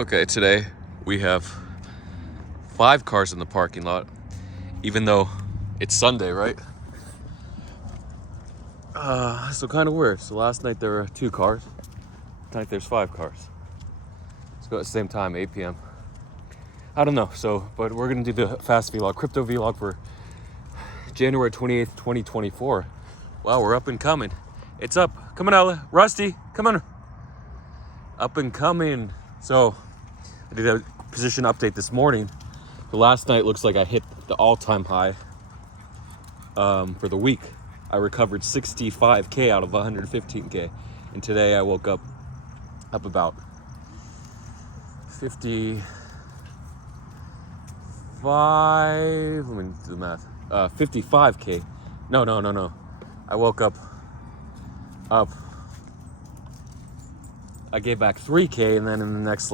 Okay, today we have 5 cars in the parking lot, even though it's Sunday, right? So kind of weird. So last night there were 2 cars. Tonight there's 5 cars. Let's go at the same time, 8 p.m. I don't know. But we're gonna do the fast vlog, crypto vlog for January 28th, 2024. Wow, we're up and coming. It's up. Come on, Ella. Rusty, come on. Up and coming. So I did a position update this morning. The last night looks like I hit the all-time high for the week. I recovered 65K out of 115K. And today I woke up about 55, let me do the math, 55K. No. I woke up, I gave back 3K, and then in the next,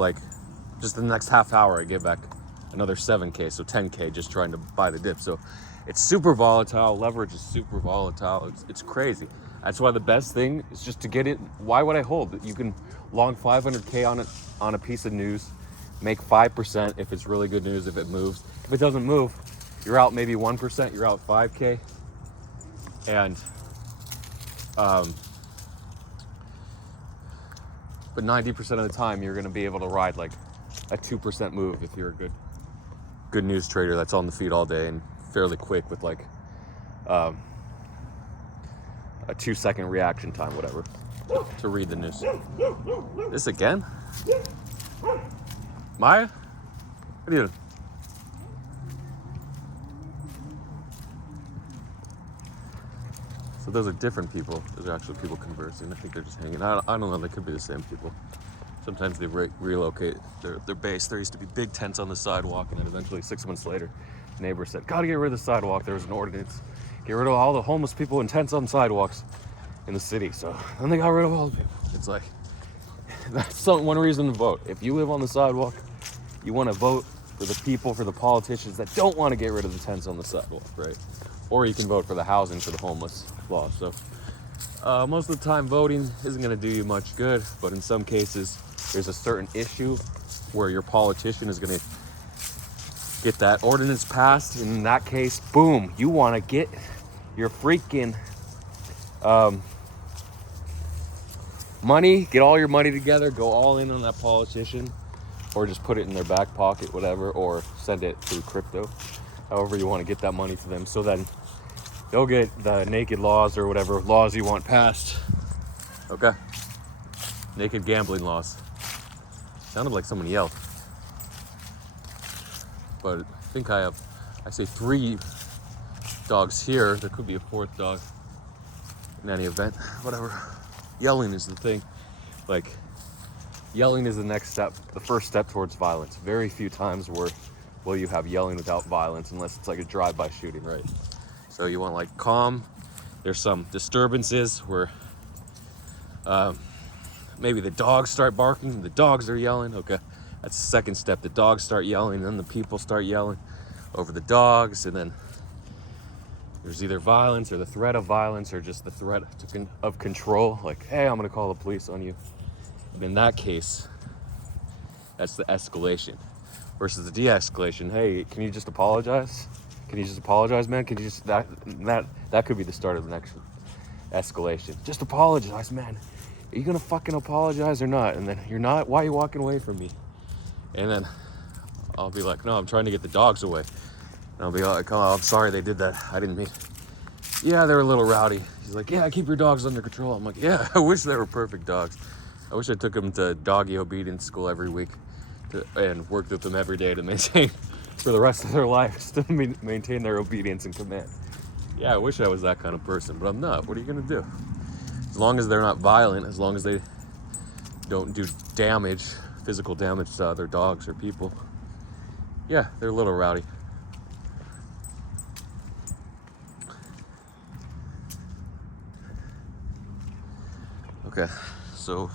just the next half hour, I gave back another 7K, so 10K just trying to buy the dip. So it's super volatile. Leverage is super volatile. It's crazy. That's why the best thing is just to get it. Why would I hold? You can long 500K on it, on a piece of news, make 5% if it's really good news, if it moves. If it doesn't move, you're out maybe 1%, you're out 5K. And but 90% of the time you're gonna be able to ride like a 2% move if you're a good news trader that's on the feed all day and fairly quick with like a 2-second reaction time, whatever, to read the news. This again? Maya? What are you doing? So those are different people. Those are actually people conversing. I think they're just hanging out. I don't know, they could be the same people. Sometimes they relocate their base. There used to be big tents on the sidewalk, and then eventually 6 months later, neighbor said, gotta get rid of the sidewalk. There was an ordinance. Get rid of all the homeless people in tents on sidewalks in the city. So then they got rid of all the people. It's like, that's one reason to vote. If you live on the sidewalk, you want to vote for the people, for the politicians that don't want to get rid of the tents on the sidewalk, right? Or you can vote for the housing for the homeless law. So most of the time voting isn't going to do you much good, but in some cases there's a certain issue where your politician is going to get that ordinance passed. In that case, boom, you want to get your freaking money, get all your money together, go all in on that politician, or just put it in their back pocket, whatever, or send it through crypto, however you want to get that money for them, so then they'll get the naked laws or whatever laws you want passed. Okay? Naked gambling laws. Sounded like someone yelled. But I think I say 3 dogs here. There could be a 4th dog in any event. Whatever. Yelling is the thing. Like, yelling is the next step, the first step towards violence. Very few times will you have yelling without violence, unless it's like a drive-by shooting, right? So you want like calm. There's some disturbances where maybe the dogs start barking, the dogs are yelling. Okay, that's the second step. The dogs start yelling, then the people start yelling over the dogs, and then there's either violence or the threat of violence or just the threat of control. Like, hey, I'm gonna call the police on you. And in that case, that's the escalation. Versus the de-escalation. Hey, can you just apologize? Can you just apologize, man? Can you just that could be the start of the next escalation. Just apologize, man. Are you gonna fucking apologize or not? And then you're not. Why are you walking away from me? And then I'll be like, no, I'm trying to get the dogs away. And I'll be like, oh, I'm sorry they did that. I didn't mean. Yeah, they're a little rowdy. He's like, yeah, keep your dogs under control. I'm like, yeah, I wish they were perfect dogs. I wish I took them to doggy obedience school every week and worked with them every day to maintain for the rest of their lives, to maintain their obedience and command. Yeah, I wish I was that kind of person, but I'm not. What are you gonna do? As long as they're not violent, as long as they don't do damage, physical damage to other dogs or people, yeah, they're a little rowdy. Okay, so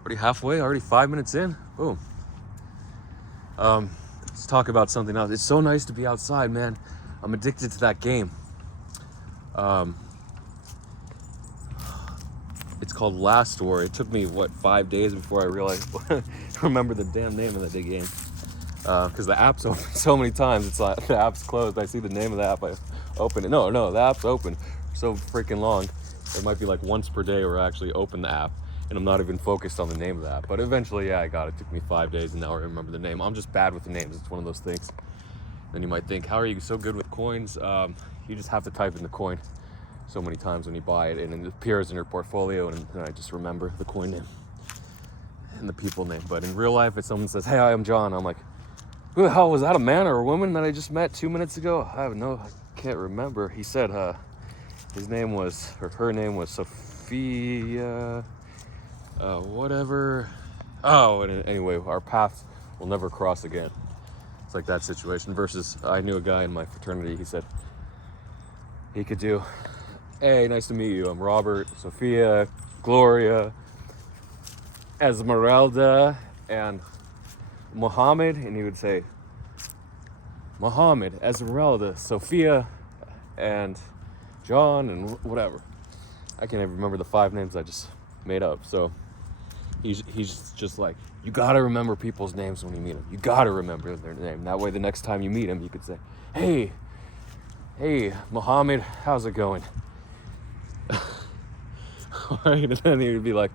already halfway, already 5 minutes in. Boom. Let's talk about something else. It's so nice to be outside, man. I'm addicted to that game. It's called Last War. It took me, 5 days before I realized, remember the damn name of the game. Because the app's open so many times. It's like the app's closed. I see the name of the app. I open it. No, the app's open so freaking long. It might be like once per day where I actually open the app, and I'm not even focused on the name of the app. But eventually, yeah, I got it. It took me 5 days, and now I remember the name. I'm just bad with the names. It's one of those things. Then you might think, how are you so good with coins? You just have to type in the coin so many times when you buy it, and it appears in your portfolio, and I just remember the coin name and the people name. But in real life, if someone says, hey, I'm John, I'm like, who the hell was that, a man or a woman that I just met 2 minutes ago? I can't remember. He said his name was, or her name was Sophia, whatever. Oh, and anyway, our paths will never cross again. It's like that situation. Versus, I knew a guy in my fraternity, he said he could do, hey, nice to meet you. I'm Robert, Sophia, Gloria, Esmeralda, and Muhammad. And he would say, Muhammad, Esmeralda, Sophia, and John, and whatever. I can't even remember the 5 names I just made up. So he's just like, you gotta remember people's names when you meet them. You gotta remember their name. That way the next time you meet them, you could say, hey, Muhammad, how's it going? All right, and then he would be like,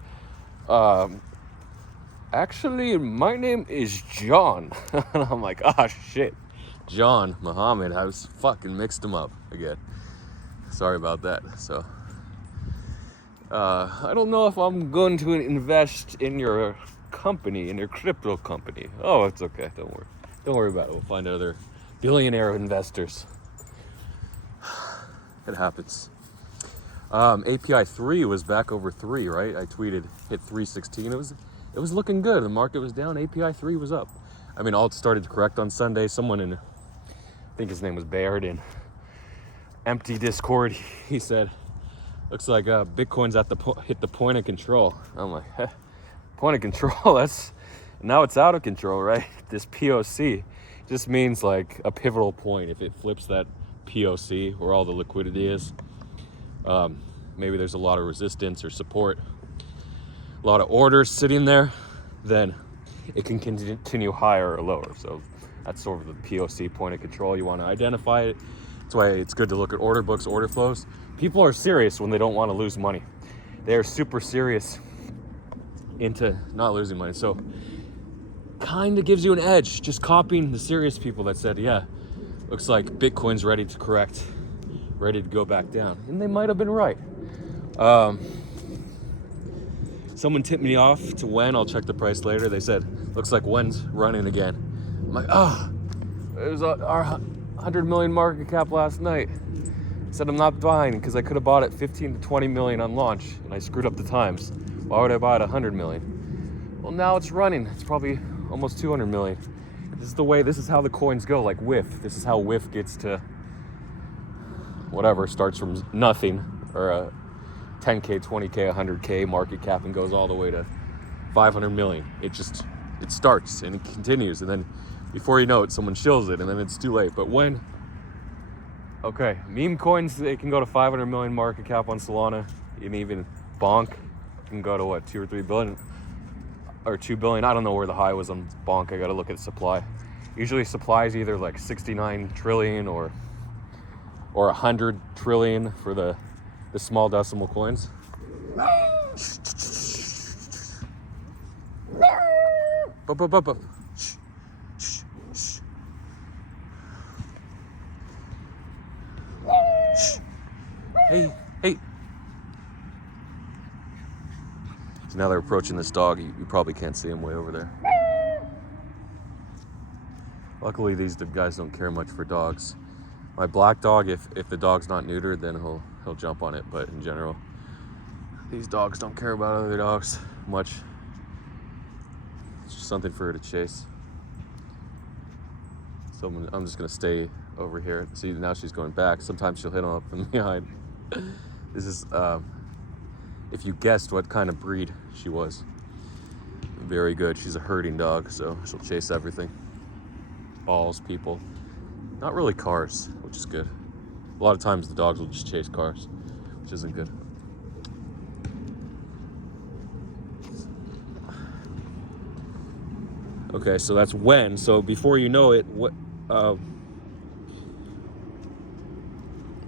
actually, my name is John. And I'm like, shit. John, Muhammad, I was fucking mixed them up again. Sorry about that. So, I don't know if I'm going to invest in your company, in your crypto company. Oh, it's okay. Don't worry. Don't worry about it. We'll find other billionaire investors. It happens. API 3 was back over 3, right? I tweeted, hit 316. It was looking good. The market was down. API 3 was up. I mean, alt started to correct on Sunday. Someone in, I think his name was Baird, in empty Discord, he said, looks like Bitcoin's at hit the point of control. I'm like, point of control? Now it's out of control, right? This POC just means like a pivotal point. If it flips that POC where all the liquidity is, maybe there's a lot of resistance or support, a lot of orders sitting there, then it can continue higher or lower. So that's sort of the POC, point of control. You want to identify it. That's why it's good to look at order books, order flows. People are serious when they don't want to lose money. They're super serious into not losing money. So kind of gives you an edge, just copying the serious people that said, yeah, looks like Bitcoin's ready to correct, ready to go back down. And they might have been right. Someone tipped me off to Wen. I'll check the price later. They said, looks like Wen's running again. I'm like, it was our 100 million market cap last night. I said I'm not buying because I could have bought it 15 to 20 million on launch, and I screwed up the times. Why would I buy it 100 million? Well, now it's running. It's probably almost 200 million. This is how the coins go, like WIF. This is how WIF gets to whatever, starts from nothing, or a 10K, 20K, 100K market cap and goes all the way to 500 million. It starts and it continues, and then before you know it, someone shills it, and then it's too late. But meme coins, they can go to 500 million market cap on Solana, and even Bonk can go to 2 or 3 billion, or 2 billion. I don't know where the high was on Bonk. I gotta look at supply. Usually supply is either like 69 trillion or 100 trillion for the small decimal coins. Hey. So now they're approaching this dog. You probably can't see him way over there. Luckily, these guys don't care much for dogs. My black dog, if the dog's not neutered, then he'll jump on it. But in general, these dogs don't care about other dogs much. It's just something for her to chase. So I'm just gonna stay over here. See, now she's going back. Sometimes she'll hit him up from behind. This is, if you guessed what kind of breed she was. Very good. She's a herding dog, so she'll chase everything. Balls, people. Not really cars, which is good. A lot of times the dogs will just chase cars, which isn't good. Okay, so that's when. So before you know it,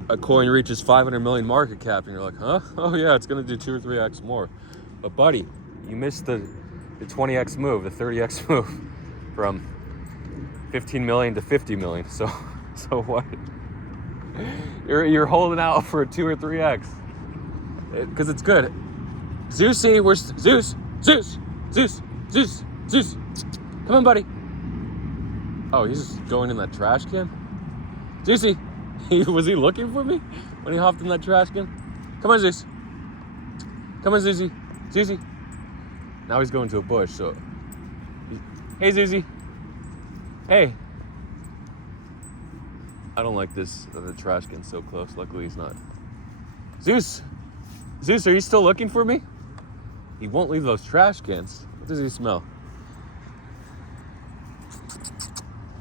a coin reaches 500 million market cap, and you're like, huh? Oh yeah, it's gonna do 2 or 3x more. But buddy, you missed the 20x move, the 30x move, from 15 million to 50 million. So what? You're holding out for a 2 or 3x because it's good. Zeusy, where's Zeus? Zeus. Come on, buddy. Oh, he's going in that trash can. Zeusy, was he looking for me when he hopped in that trash can? Come on, Zeus. Come on, Zeusy. Now he's going to a bush. So, hey, Zeusy. Hey. I don't like this. The trash can's so close. Luckily, he's not. Zeus, are you still looking for me? He won't leave those trash cans. What does he smell?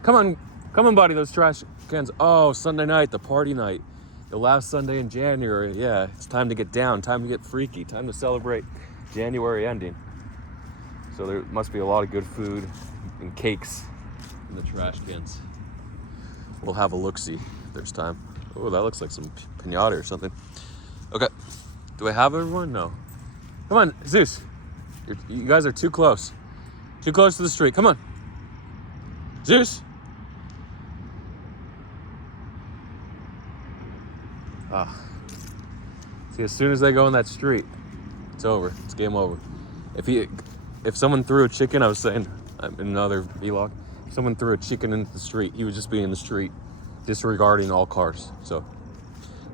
Come on, buddy. Those trash cans. Oh, Sunday night, the party night, the last Sunday in January. Yeah, it's time to get down. Time to get freaky. Time to celebrate January ending. So there must be a lot of good food and cakes in the trash cans. We'll have a look-see if there's time. Oh, that looks like some piñata or something. Okay. Do I have everyone? No. Come on, Zeus. You guys are too close. Too close to the street. Come on. Zeus. See, as soon as they go in that street, it's over. It's game over. If someone threw a chicken, I was saying in another vlog, if someone threw a chicken into the street, he would just be in the street, disregarding all cars. So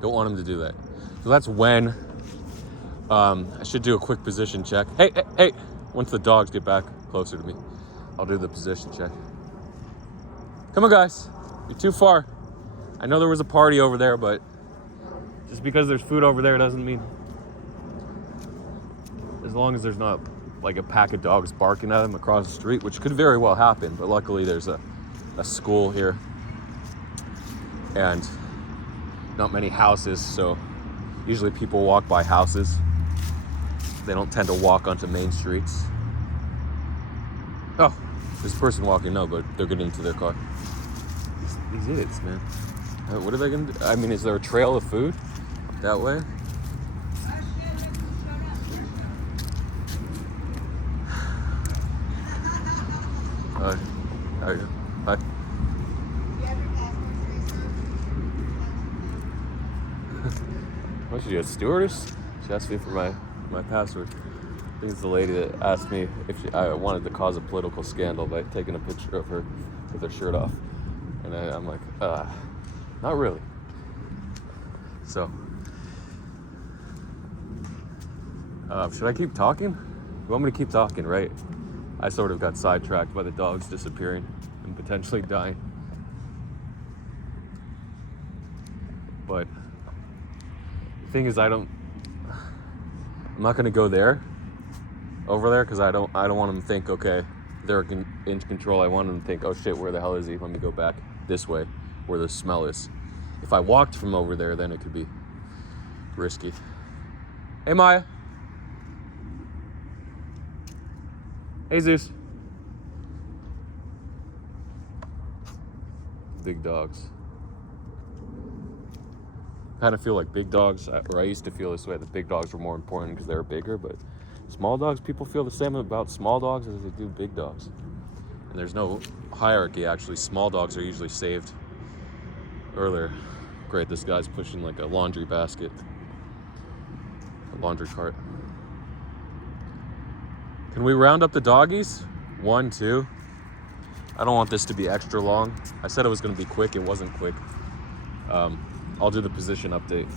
don't want him to do that. So that's when. I should do a quick position check. Hey. Once the dogs get back closer to me, I'll do the position check. Come on, guys. You're too far. I know there was a party over there, but just because there's food over there doesn't mean, as long as there's not like a pack of dogs barking at them across the street, which could very well happen, but luckily there's a school here and not many houses, so usually people walk by houses. They don't tend to walk onto main streets. Oh, there's a person walking now, but they're getting into their car. These idiots, man. What are they gonna do? I mean, is there a trail of food that way? Hi. What's she, a stewardess? She asked me for my password. I think it's the lady that asked me if I wanted to cause a political scandal by taking a picture of her with her shirt off. And I'm like, not really. So, should I keep talking? You want me to keep talking, right? I sort of got sidetracked by the dogs disappearing and potentially dying. But the thing is, I'm not gonna go over there, because I don't want them to think, okay, they're in control. I want them to think, oh shit, where the hell is he? Let me go back this way where the smell is. If I walked from over there, then it could be risky. Hey, Maya. Hey, Zeus. Big dogs. Kind of feel like big dogs, or I used to feel this way, that big dogs were more important because they were bigger, but small dogs, people feel the same about small dogs as they do big dogs. And there's no hierarchy, actually. Small dogs are usually saved earlier. Great, this guy's pushing like a laundry basket, a laundry cart. Can we round up the doggies? 1, 2. I don't want this to be extra long. I said it was going to be quick. It wasn't quick. I'll do the position update.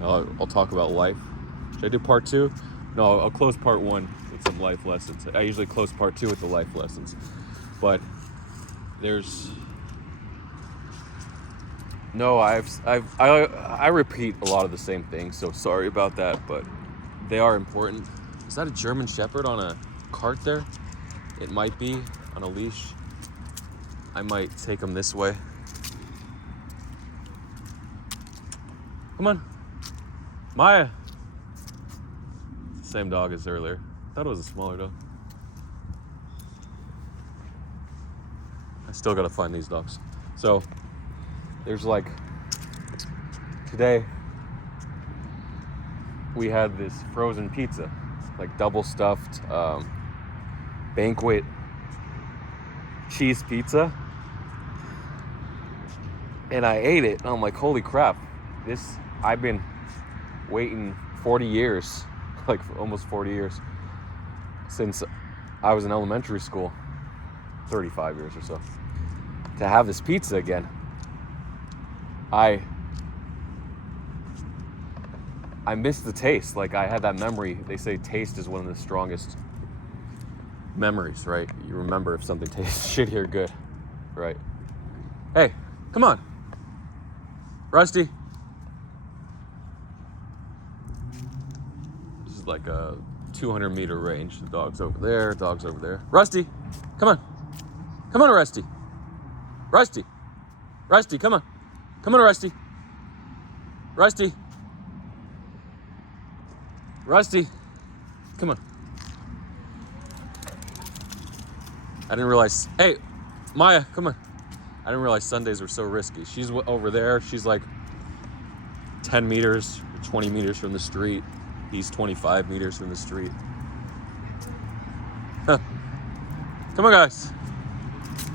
I'll talk about life. Should I do part 2? No, I'll close part 1 with some life lessons. I usually close part 2 with the life lessons. But I repeat a lot of the same things, so sorry about that, but they are important. Is that a German Shepherd on a cart there? It might be, on a leash. I might take him this way. Come on. Maya. It's the same dog as earlier. I thought it was a smaller dog. I still gotta find these dogs. So there's like, today we had this frozen pizza, like double stuffed banquet cheese pizza, and I ate it and I'm like, holy crap, I've been waiting 40 years, like almost 40 years since I was in elementary school, 35 years or so, to have this pizza again. I miss the taste. Like, I had that memory. They say taste is one of the strongest memories, right? You remember if something tastes shitty or good, right? Hey, come on. Rusty. This is like a 200-meter range. The dog's over there, dog's over there. Rusty, come on. Come on, Rusty. Rusty. Rusty, come on. Come on, Rusty. Rusty. Rusty. Come on. I didn't realize. Hey, Maya, come on. I didn't realize Sundays were so risky. She's over there. She's like 10 meters, 20 meters from the street. He's 25 meters from the street. Huh. Come on, guys.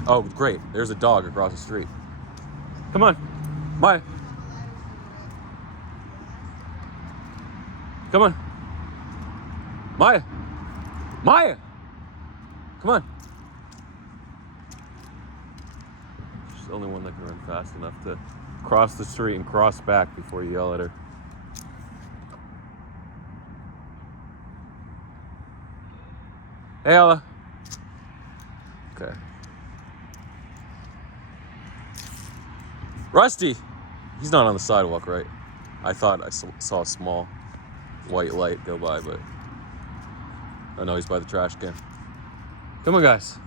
Oh, great. There's a dog across the street. Come on. Maya. Come on. Maya. Maya. Come on. She's the only one that can run fast enough to cross the street and cross back before you yell at her. Hey, Ella. Okay. Rusty! He's not on the sidewalk, right? I thought I saw a small white light go by, but I know he's by the trash can. Come on, guys.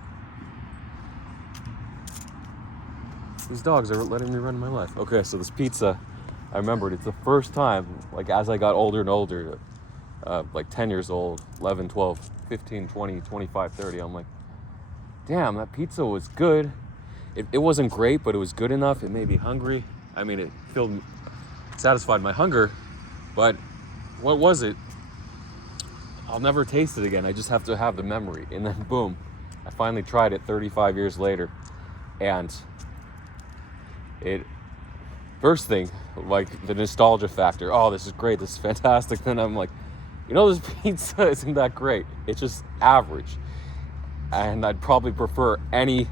These dogs are letting me run my life. Okay, so this pizza, I remembered, it's the first time, like as I got older and older, like 10 years old, 11, 12, 15, 20, 25, 30, I'm like, damn, that pizza was good. It wasn't great, but it was good enough. It made me hungry. I mean, it satisfied my hunger, but what was it? I'll never taste it again. I just have to have the memory. And then boom, I finally tried it 35 years later. And first thing, like the nostalgia factor. Oh, this is great. This is fantastic. Then I'm like, this pizza isn't that great. It's just average. And I'd probably prefer any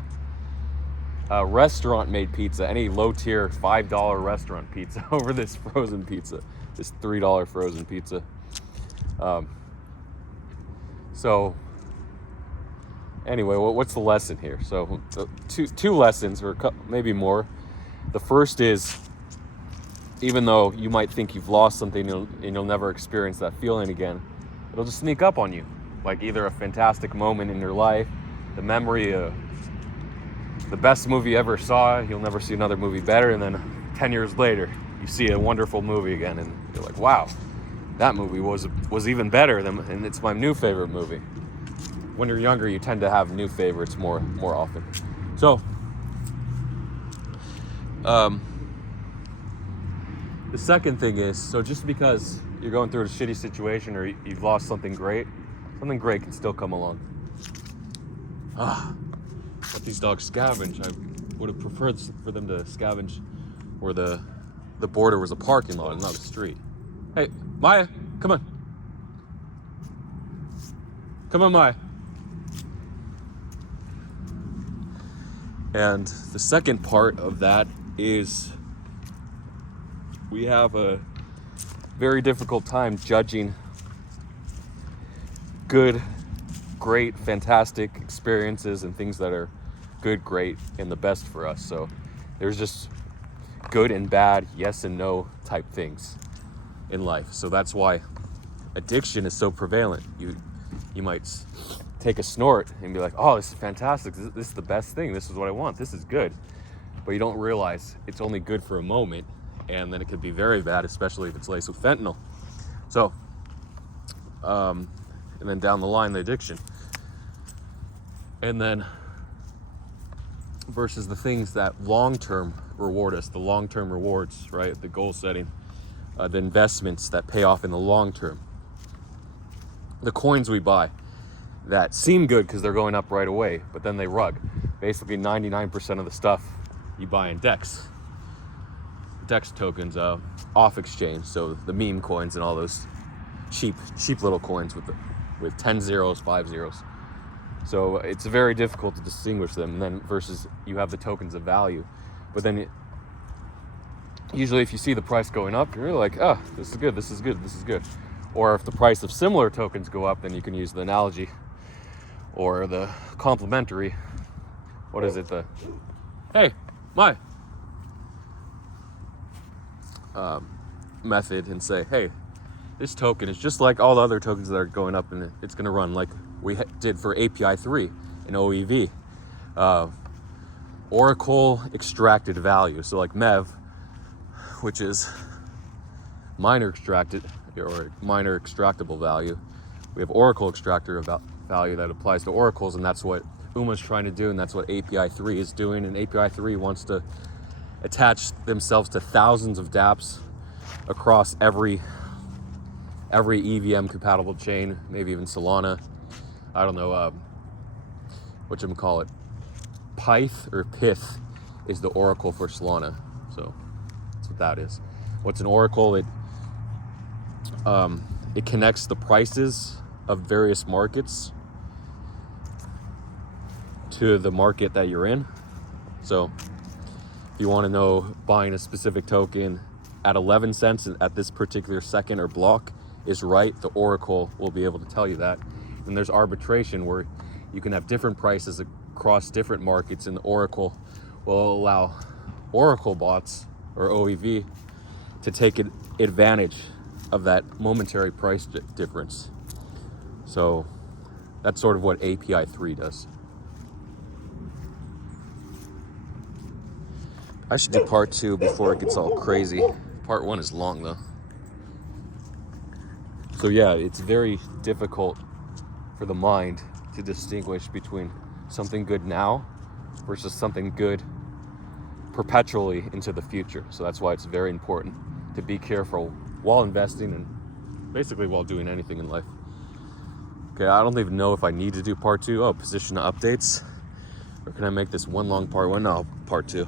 restaurant-made pizza, any low-tier $5 restaurant pizza over this frozen pizza, this $3 frozen pizza. So anyway, what's the lesson here? So two lessons, or maybe more. The first is, even though you might think you've lost something and you'll never experience that feeling again, it'll just sneak up on you. Like either a fantastic moment in your life, the memory of the best movie you ever saw, you'll never see another movie better, and then 10 years later, you see a wonderful movie again, and you're like, wow, that movie was even better, and it's my new favorite movie. When you're younger, you tend to have new favorites more often. So, the second thing is, so just because you're going through a shitty situation or you've lost something great can still come along. But these dogs scavenge. I would have preferred for them to scavenge where the border was a parking lot and not a street. Hey, Maya, come on. Come on, Maya. And the second part of that is we have a very difficult time judging good, great, fantastic experiences and things that are good, great, and the best for us. So there's just good and bad, yes and no type things in life. So that's why addiction is so prevalent. You might take a snort and be like, oh, this is fantastic. This is the best thing. This is what I want. This is good. But you don't realize it's only good for a moment, and then it could be very bad, especially if it's laced with fentanyl. So, and then down the line, the addiction. And then versus the things that long-term reward us, the long-term rewards, right? The goal setting, the investments that pay off in the long term. The coins we buy that seem good because they're going up right away, but then they rug. Basically 99% of the stuff you buy in DEX tokens, off exchange, so the meme coins and all those cheap little coins with 10 zeros, 5 zeros. So it's very difficult to distinguish them. And then versus you have the tokens of value, but then usually if you see the price going up, you're like, oh, this is good, this is good, this is good. Or if the price of similar tokens go up, then you can use the analogy or the complementary, what is it, the hey my method, and say, hey, this token is just like all the other tokens that are going up, and it's going to run like we did for API 3 and OEV. Oracle extracted value. So like MEV, which is miner extracted or miner extractable value. We have Oracle extractor value that applies to oracles, and that's what UMA's trying to do, and that's what API 3 is doing. And API 3 wants to attach themselves to thousands of dApps across every EVM compatible chain, maybe even Solana. I don't know, whatchamacallit, Pyth or Pyth is the oracle for Solana. So that's what that is. What's an oracle? It connects the prices of various markets to the market that you're in. So if you want to know buying a specific token at 11 cents at this particular second or block is right, the oracle will be able to tell you that. And there's arbitration where you can have different prices across different markets, and the oracle will allow oracle bots or OEV to take advantage of that momentary price difference. So that's sort of what API 3 does. I should do part 2 before it gets all crazy. Part 1 is long though. So yeah, it's very difficult for the mind to distinguish between something good now versus something good perpetually into the future. So that's why it's very important to be careful while investing and basically while doing anything in life. Okay, I don't even know if I need to do part 2. Oh, position updates. Or can I make this one long part 1? No, part 2.